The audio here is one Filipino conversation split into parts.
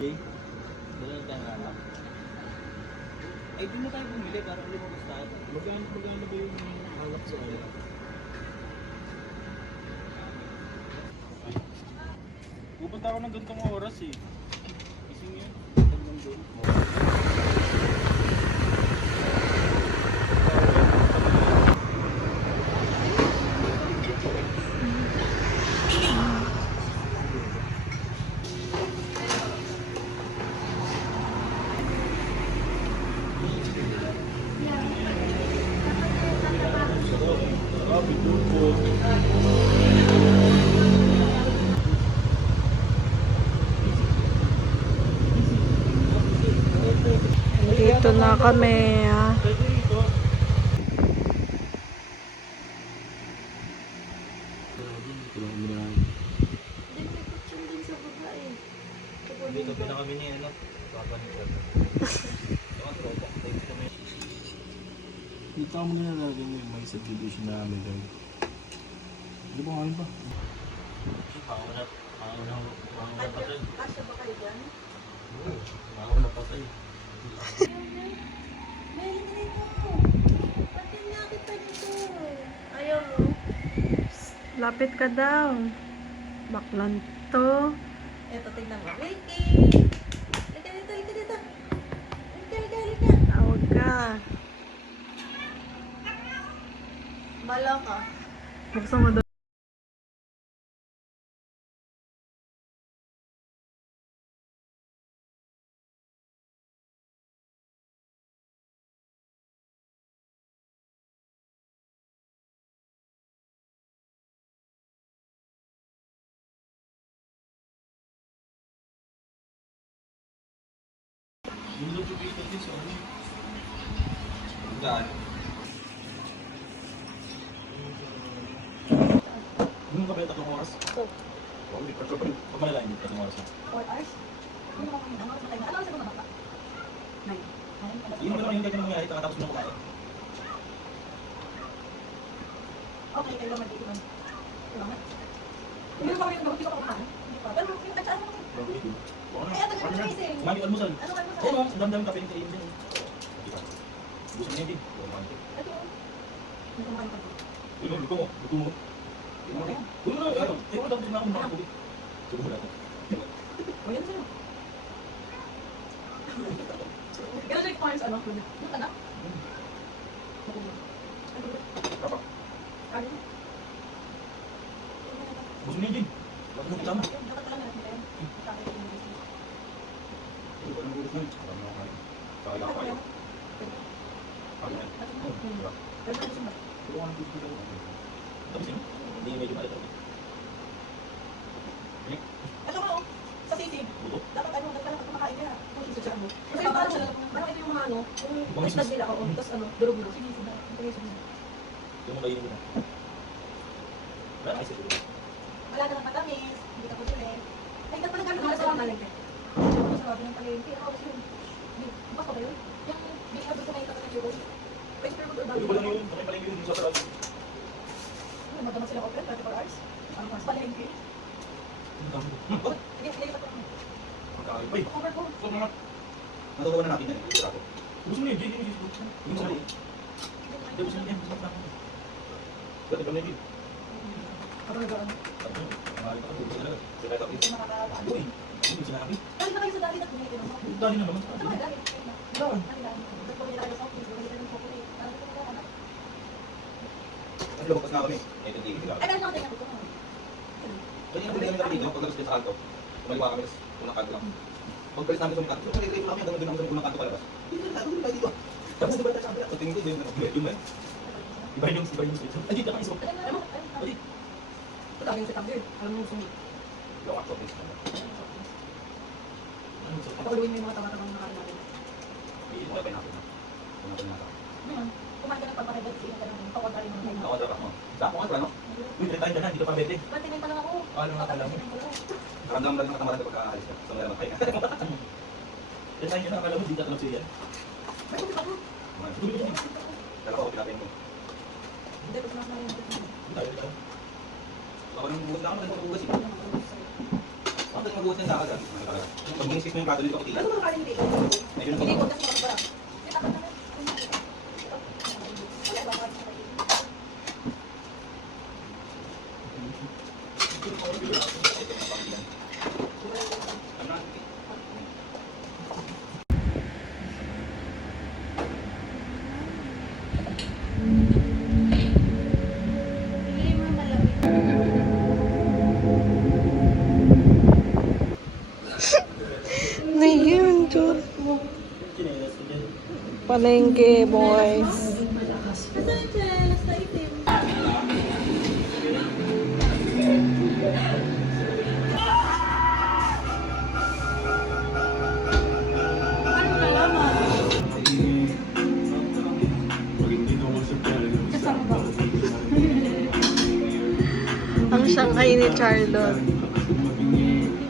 Okay. Dala na tayong alak. Ay, di mo tayo bumili para lumabas tayo. Magkano ba yung alak sa alak? Pupunta ako ng ganitong oras eh. Gising yun. Hanggang doon. Dito na kami. Dito na kami ni ano. Papa ni Chad. Dito mo nilalagay mo yung may subdivision na amin doon. Hindi ba ngayon pa? Mauna patay. Kasya ba kayo dyan? Mauna patay. May dito. Pati na kita dito. Ayaw mo. Lapit ka daw. Baklan to. Eto, tignan mo. Ricky! Halika dito, halika dito. Halika. Tawag ka. Bala ka. Buksan mo doon. Yung lutubitan din sa ano. Saan? Yung ka ba yung 3 oras? So, Pag malalain yung 3 oras na. 4 hours? Ano naman kami? Ano naman tayo? Ano sa mga bata? 9. Yun mo lang yung gagawin mangyayari kakatapos mo na kumain. Okay, kayo naman dito man. Kailangan. Hindi naman kami nag-gawin ko kumain. Hindi pa. Pero yung tatsaan mo. Eh, ito yung tracing. Kumain yung almusal. Ano kayo Oo, sa ang dami-dami kape yung kainin din. Gusto mo na yun din. Ito. Hindi kumain pa. Luto mo. Luto mo. Luto mo na. Ayaw na tapos na ako makakubig. Siguro na. O, yan sa'yo. Ganun siya yung ano? Yung anak? Papa. Ano? Gusto mo na yun din. Bakit mo kasama? Dapat pala natin tayo. Sabi ko yung business. Ito ba ng gusto mo? Parang mga kain. Kaya ako kayo. Ano yan? Diba? Pero ano gusto mo? Tulungan ang gusto ko. Tapos yun. Hindi medyo malit ako. Ito nga oh, sa sisig. Buto. Dapat ano, dapat pala kumakain ka. Kung isa mo. Kasi parang sila, parang ito yung mga ano, yung isdag nila ako. Tapos ano, durog-durog. Sige, sige. Sige. Yung mga kainin mo na. Wala na isa siguro. Wala na ng matamis, hindi ka pudili. Ay, dapat pala gano'n sa malengke. Siyempre, sa sabi ng palengke. Ako kasi yun. Bukas pa ba yun? Yung big habit ko na yung kakasyo ko. Pwede pero mag-urban. Pwede ko lang yun. Bakit pala yun sa sarap? Magdamag silang open, 24 hours. Ang mas palengke. Ang dami. Sige, sige, pa Pagkain. Ay! Cover ko. Gusto mo na. Natutuwa na natin yan. Gusto mo na yun. Jay, gusto mo. Gusto mo na yun. Gusto mo na yun. Gusto mo na yun. Ba't ikaw na yun? Ako nag-ano. Mahalin ako. Gusto talaga. Sila ito. Hindi makakaano. Uy! Hindi sinabi. Dali na kayo sa dali na bumili ng soft drinks. Dali na naman. Ano ba, dali? Doon. Dali, dali. Tapos bumili tayo ng soft drinks, bumili tayo ng chocolate. Ano ba ito na? Kasi lumabas na kami. Ito hindi. Ay, dali na kayo. Pwede na kami dito. Pagdalos din sa kanto. Kumaliwa kami sa unang kanto lang. Pagkalis namin sa unang kanto. Kung nag-drive kami, hanggang doon ako sa unang kanto palabas. Dito na tayo dito. Tapos diba tayo sa kabila. Tingin ko, yun na. Iba yung street. Ay, dito kami. Ano? Ay, Ito tawagin si Tabir. Alam mo yung sumit. lawak ko. Pagkaluin mo yung mga tama-tamang nakarin natin. Hindi mo kaya natin. Kung natin natin. Ngayon, kumain ka ng pagpakaibat, sige ka ng pakontra rin mo. Ako dapat mo. Sa ako nga, ano? Uy, dito tayo dyan, dito pa bete. Ba't tingin pa lang ako? Ano nga pala mo? Karamdam lang ng katamaran ko pagkaalis ka. Sa mga naman tayo. Dito tayo dyan, nakakala mo, dito ka lang siya. May kumit ako. Dala ko, pinapin mo. Hindi, mas mas na yun. Dito tayo, dito. Ako nang bukas na ako, nagpapabugas eh. Ang tayo mag-uwas ng lakad ah. Pag minisip mo yung plato dito, kapitila. Ano mga kain dito? Medyo Hindi ko nagpapagawa. kasi makapara. Eh, tapat naman. Wala ba mga Pili mo malamig. Na yun, Diyos mo. Palengke, boys. Ang Shanghai ni Charlotte.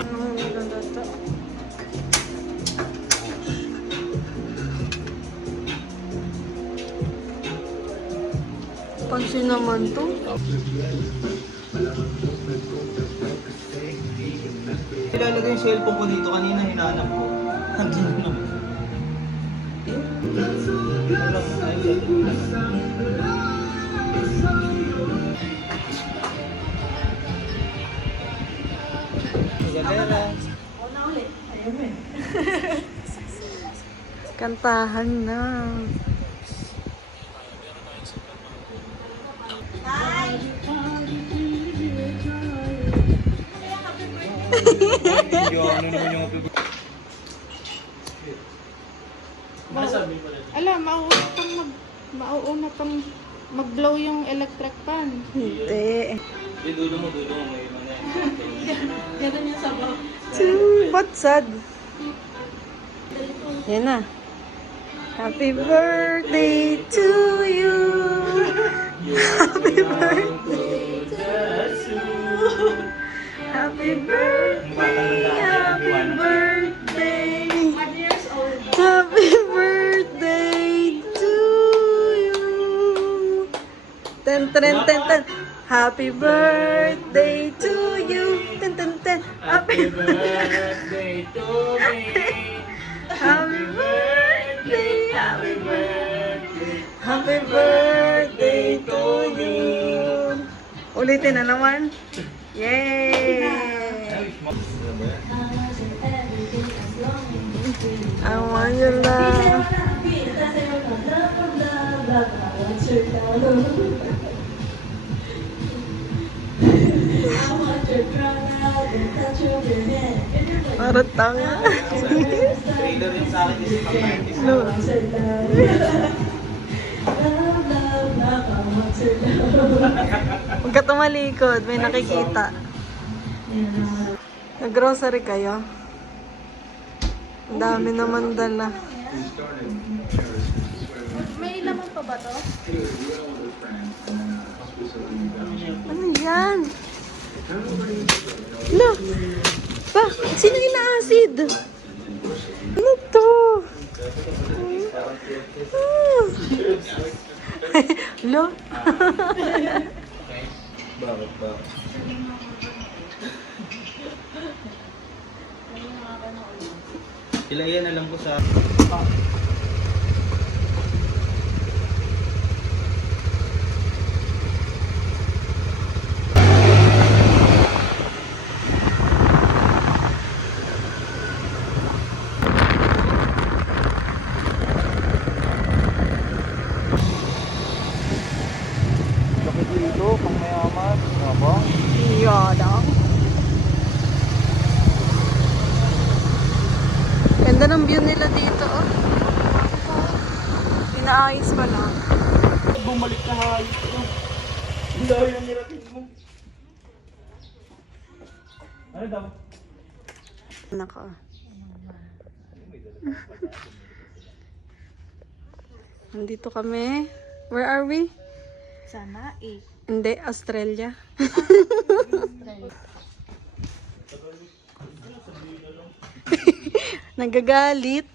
Ang maganda to. Pansin naman to. Ilalagay yung cellphone ko dito. Kanina hinanap ko. Andun naman. Galera. Una ulit. Ayaw mo eh. Kantahan na. Hi! Ano naman yung Alam, mauuna pang mag-blow yung electric fan. Hindi. dulo mo may mga Ganun yung sabaw. What's sad? Yan na. Happy birthday to you. Happy birthday to you. Happy birthday. Happy birthday. 1 years old. Happy birthday to you. Ten, ten, ten, ten. Happy birthday to you. Ten, ten, ten. Happy birthday to me. Happy birthday. Happy birthday. Happy birthday to you. Ulitin na naman. Yay! I want your love. Parang tanga. Trailer yung sa akin is pang-artist. No. Huwag ka tumalikod, may nakikita. Nag-grocery kayo? Ang dami naman dala. May laman pa ba to? Ano yan? No! Pa! Sino ina-acid? Ano to? Ah. Lo? Bakit ba? Ilayan na lang ko sa... Bakit dito? Pang mayaman? Nga ba? Yodang. Ganda ng view nila dito, oh. Inaayos pa lang. Bumalik na hayop ko. Dahil ang nirating mo. Ano daw? Nako. Nandito kami. Where are we? Sana eh. Hindi, Australia. Nagagalit.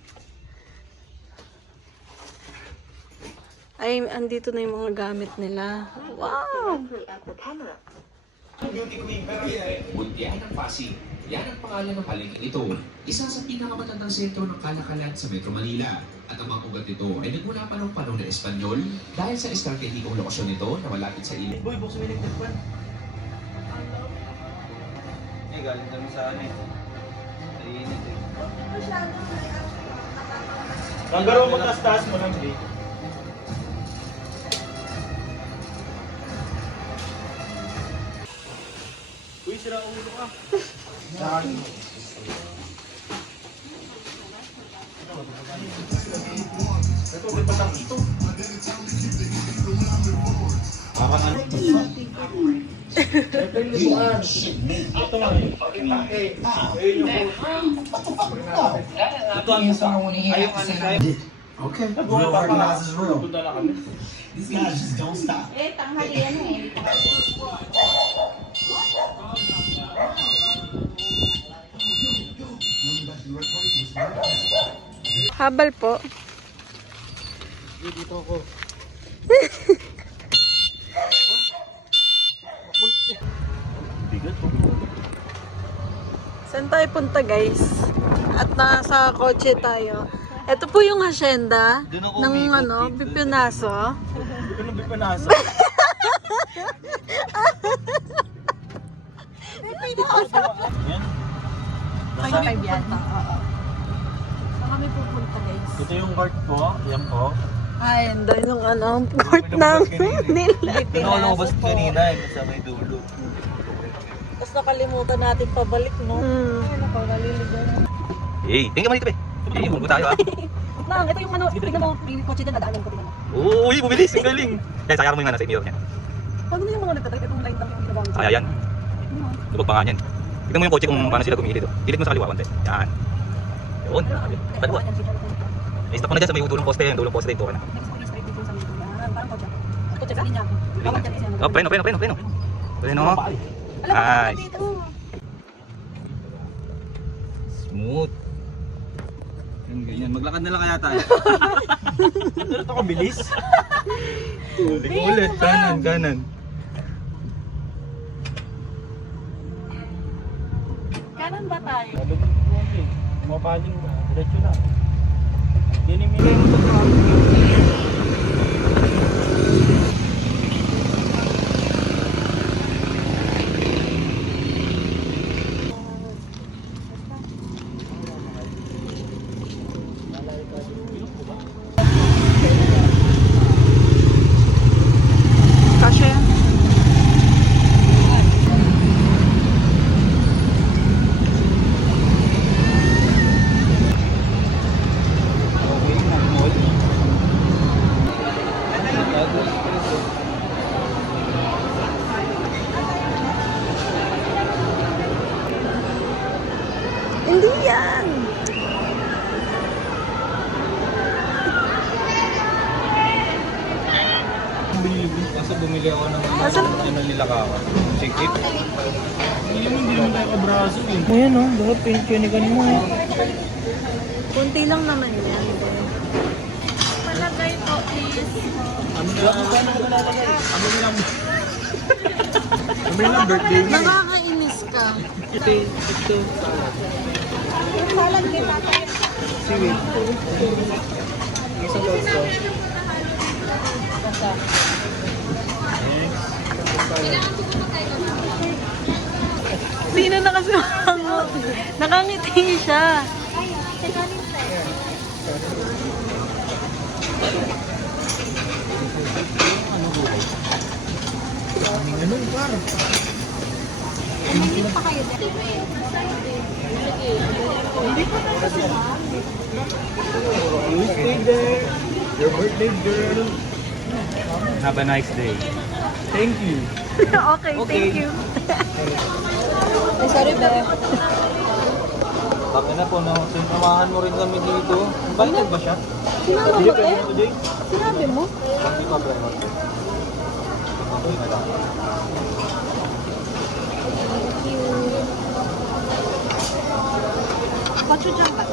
Ay, andito na yung mga gamit nila. Wow! Beauty queen, pero yan. Muntian ng Pasig. Yan ang pangalan ng palengke ito. Isa sa pinakamatandang sentro ng kalakalan sa Metro Manila. At ang mga ugat nito ay nagmula pa ng panahon ng Espanyol dahil sa estratehikong lokasyon nito na malapit sa ilog. Boy, buksan mo yung electric fan. Eh, galing kami sa ano eh. Sa init eh. Nanggaro mo taas mo ng big. Uy, sira ulo ka. Ito, may patang ito. Parang ano? Ito yung lugar. Ito nga eh. Ayun yung Ito ang isang ayaw ano sa'yo. Okay, Real real hard hard is real. Punta na kami. These guys just don't stop. Eh, tanghali yan eh. Habal po. Dito ako. Bigat po. Saan tayo punta guys? At nasa kotse tayo. Ito po yung hacienda Doon ako ng umikot, ano, dito. Pipinaso. Ito nang bipanasa. Yan. Tayo kay Bianta. Saan kami pupunta guys? Ito yung cart po. Yan po. Ay, ang dahil ng ano, ang port namin nila. Doon ako lumabas kanina eh, sa may dulo. Tapos nakalimutan natin pabalik, no? Ay, nakaliligaw na. Eh, tingnan mo dito, be. Eh, huwag tayo ah. Nang, ito yung ano, tignan mo, may kotse din, nadaanan ko din. Uy, bumilis. Ang galing. Yan, sayang mo yung ano sa email niya. Paano na yung mga nagtatag? Itong line lang yung ginawa mo. Kaya yan. Lubog pa nga yan. Tignan mo yung kotse kung paano sila gumili do. Pilit mo sa kaliwa, konti. Yan. Yun. Kaliwa. Eh, stop mo na dyan sa may dulong poste. Yung dulong poste dito ka na. Parang kotse. Kotse sa linya. Bawat dyan kasi. Oh, preno. Preno. Nice. Smooth. Yan, ganyan. Maglakad na lang kaya tayo. Ito ako bilis. Ulit. Kanan. Kanan ba tayo? Mapaling ba? Diretso na. Yan yung Kasha yan. Hindi yan. Kasi bumili ako ng Asan? ano nila kaka. Chickit. Hindi naman tayo kabraso eh. Ayan o, dapat pinigyan mo eh. Kunti lang naman yan. Palagay po is... Kami lang birthday mo. Nakakainis ka. Ito. Seaweed. Isa gusto. Sino nakasumangot? Nakangiti siya. Ganun par. You stay there. Your birthday girl. Have a nice day. Thank you. Okay, thank you. Ay, sorry, be. Baka na po, sinamahan mo rin kami dito. Bakit ba siya? Sinama mo, te? Today? Sinabi mo? Hindi pa prema. Okay na lang. Machuchang ba?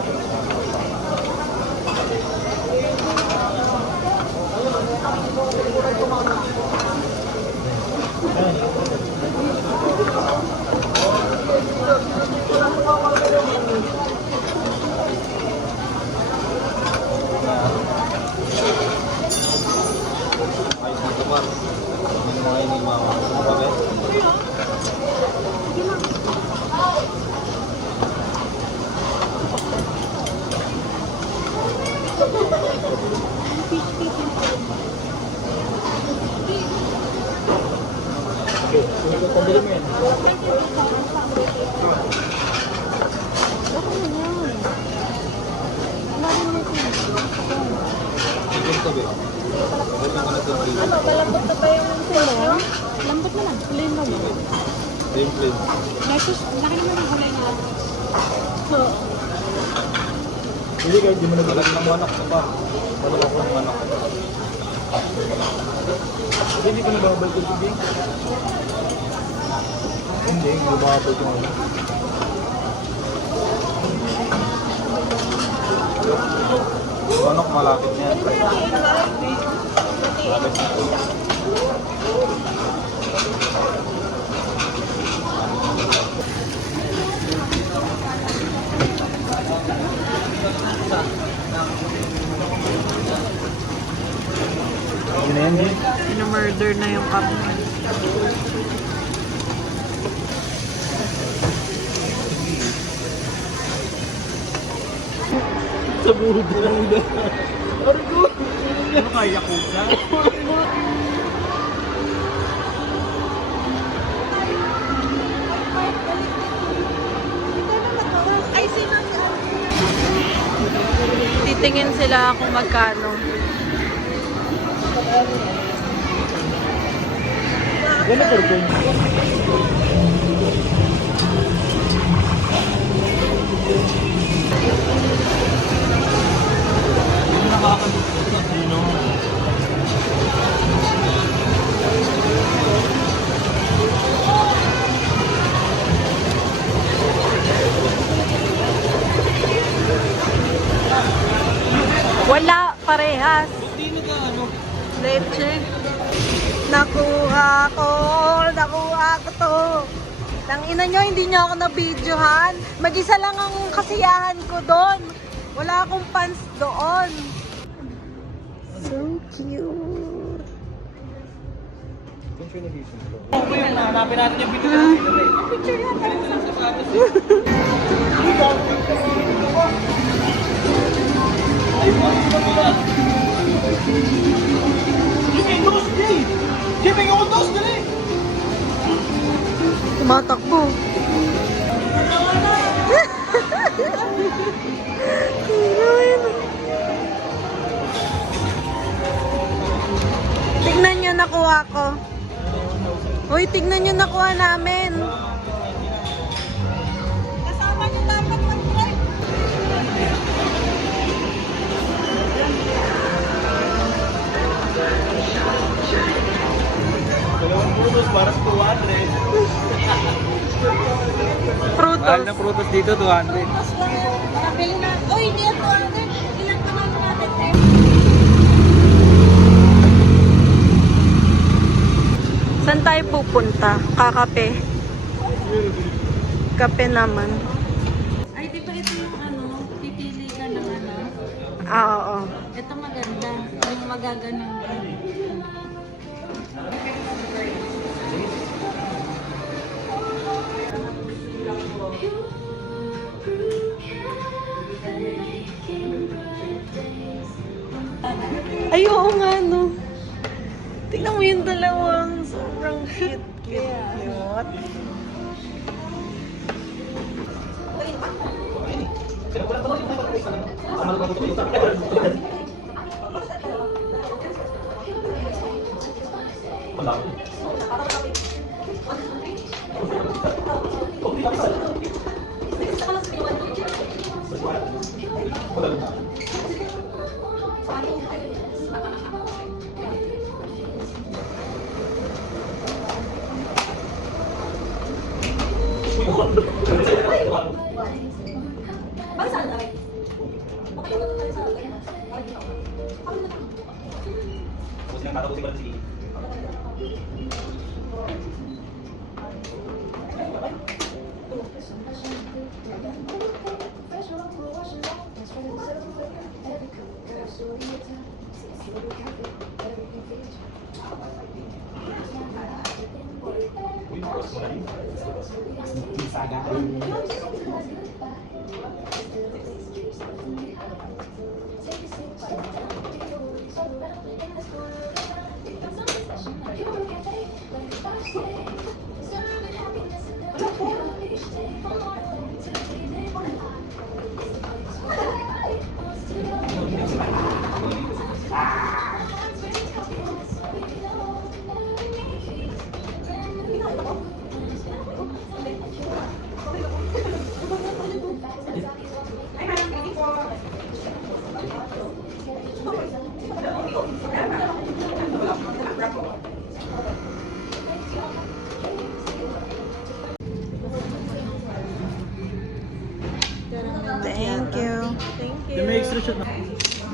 Chicken to, be. Ganyan ko na ito. Ano, malambot na ba yung sa'yo? Lambot na lang. Plain mo. Plain. Versus, laki naman yung kulay na. Hindi kahit di mo nagalag ng manok ka pa. Manok ako ng manok. Hindi ka nababal ko, sige. Hindi bumabal yung ano. Manok malapit niya. Malapit na. Yun na yan, Jay. Pina-murder na yung karne. Sa buhod na lang ba? Argo! Ano kaya ko sa? Titingin sila kung magkano. Gano'n po ito? Wala, parehas. Leche. Nakuha ko to. Nang ina nyo, hindi nyo ako na-videohan. Mag-isa lang ang kasiyahan ko doon. Wala akong pants doon. So cute. Okay yan, hanapin natin yung video natin. Tumatakbo. Tignan nyo nakuha ko. Uy, tignan nyo nakuha namin. Kasama nyo dapat mag-drive. Dalawang punos, parang 200. Frutos. Mahal na prutos dito, 200. Nabili na. Uy, hindi yan 200. Ilan pa naman natin, eh? Saan tayo pupunta? Kakape. Kape naman. Ay, di ba ito yung ano, pipili ka ng ano? Ah, oo. Ito maganda. Yung magaganong ka. Ay, oo nga, no. Tingnan mo yung dalawang sobrang cute. Cute. Bakit saan na rin? Okay, ito tayo sa akin. Kasi nang tatapusin ko lang si Thank you. extra shot na.